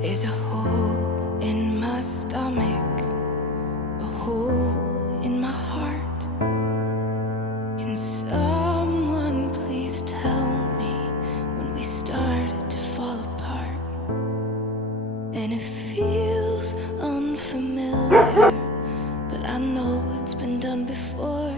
There's a hole in my stomach, a hole in my heart. Can someone please tell me when we started to fall apart? And it feels unfamiliar, but I know it's been done before.